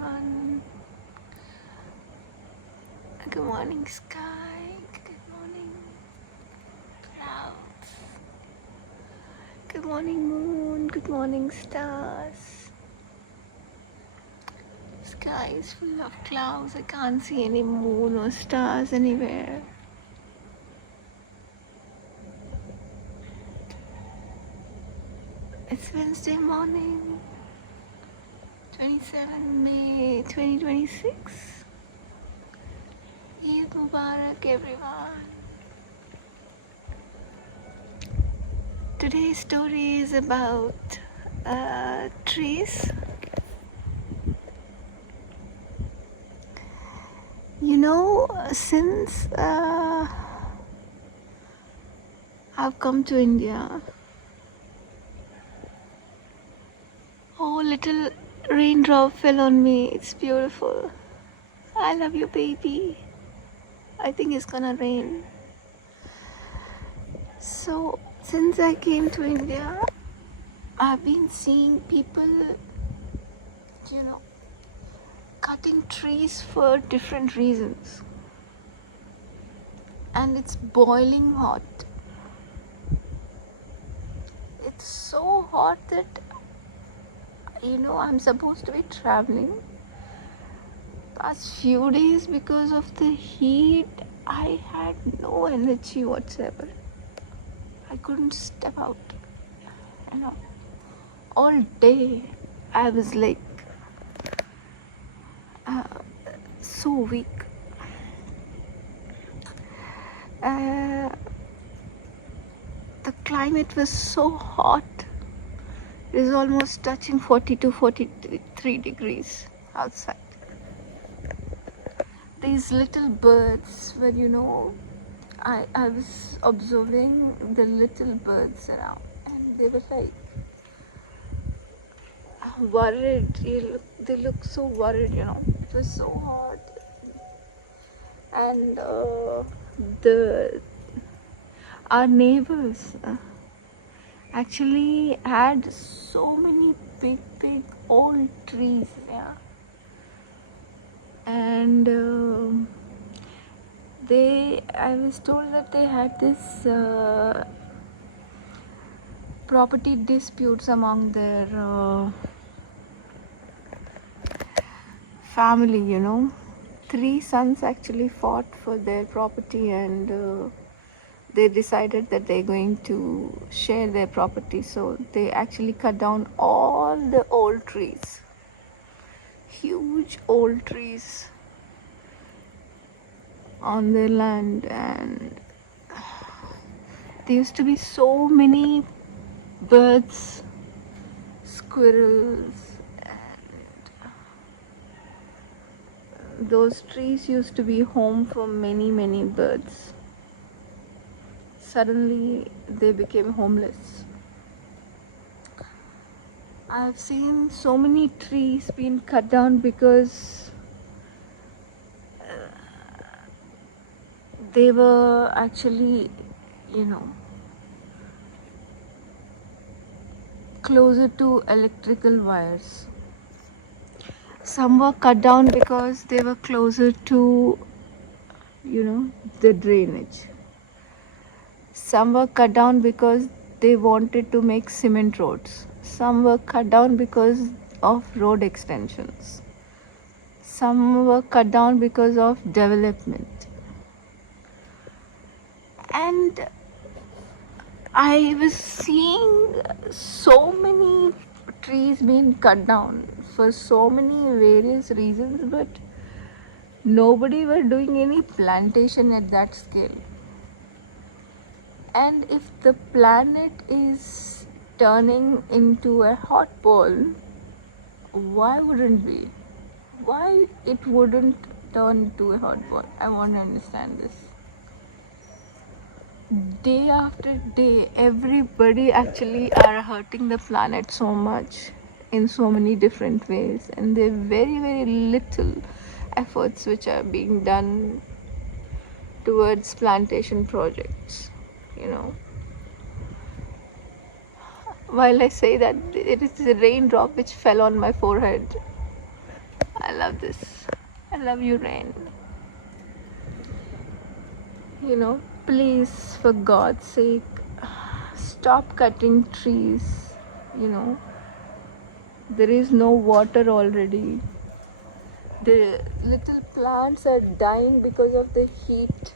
everyone. Good morning, sky. Good morning, clouds. Good morning, moon. Good morning, stars. Sky is full of clouds. I can't see any moon or stars anywhere. It's Wednesday morning, 27 May 2026. Eid Mubarak, everyone. Today's story is about trees. You know, since I've come to India, oh, little raindrop fell on me. It's beautiful. I love you, baby. I think it's gonna rain. So, since I came to India, I've been seeing people, cutting trees for different reasons. And it's boiling hot. It's so hot that, I'm supposed to be traveling. Past few days, because of the heat, I had no energy whatsoever. I couldn't step out. All day I was like so weak. The climate was so hot. It was almost touching 42, 43 degrees outside. These little birds were, I was observing the little birds around, and they were like worried. They look so worried, It was so hot. And our neighbors actually had so many big old trees, yeah. And I was told that they had this property disputes among their family. 3 sons actually fought for their property, and they decided that they're going to share their property. So they actually cut down all the old trees, huge old trees on their land. And there used to be so many birds, squirrels, and those trees used to be home for many birds. Suddenly they became homeless. I've seen so many trees being cut down because they were actually, closer to electrical wires. Some were cut down because they were closer to, the drainage. Some were cut down because they wanted to make cement roads. Some were cut down because of road extensions. Some were cut down because of development. And I was seeing so many trees being cut down for so many various reasons, but nobody were doing any plantation at that scale. And if the planet is turning into a hot ball, why wouldn't we? Why it wouldn't turn into a hot ball? I want to understand this. Day after day, everybody actually are hurting the planet so much in so many different ways, and there are very little efforts which are being done towards plantation projects. While I say that, it is a raindrop which fell on my forehead. I love this. I love you, rain. Please, for God's sake, stop cutting trees. You know, there is no water already. The little plants are dying because of the heat.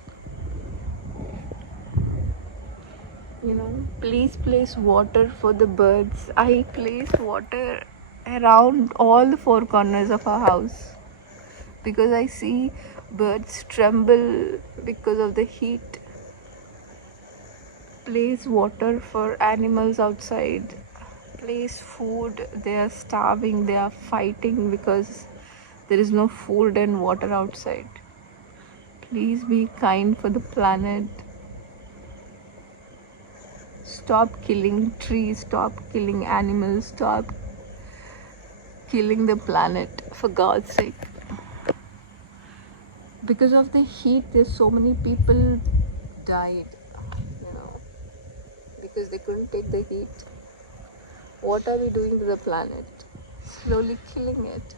Please place water for the birds. I place water around all the four corners of our house because I see birds tremble because of the heat. Place water for animals outside. Place food. They are starving, they are fighting because there is no food and water outside. Please be kind for the planet. Stop killing trees, stop killing animals, stop killing the planet, for God's sake. Because of the heat, there's so many people died, because they couldn't take the heat. What are we doing to the planet? Slowly killing it.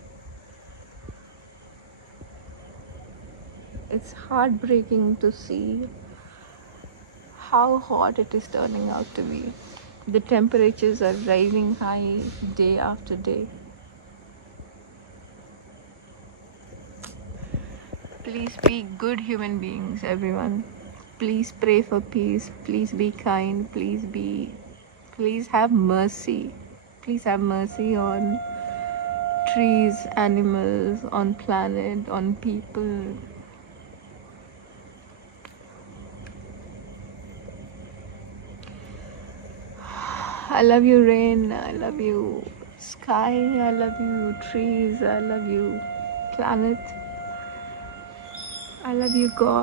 It's heartbreaking to see how hot it is turning out to be. The temperatures are rising high day after day. Please be good human beings, everyone. Please pray for peace. Please be kind. Please have mercy. Please have mercy on trees, animals, on planet, on people. I love you, rain. I love you, sky. I love you, trees. I love you, planet. I love you, God.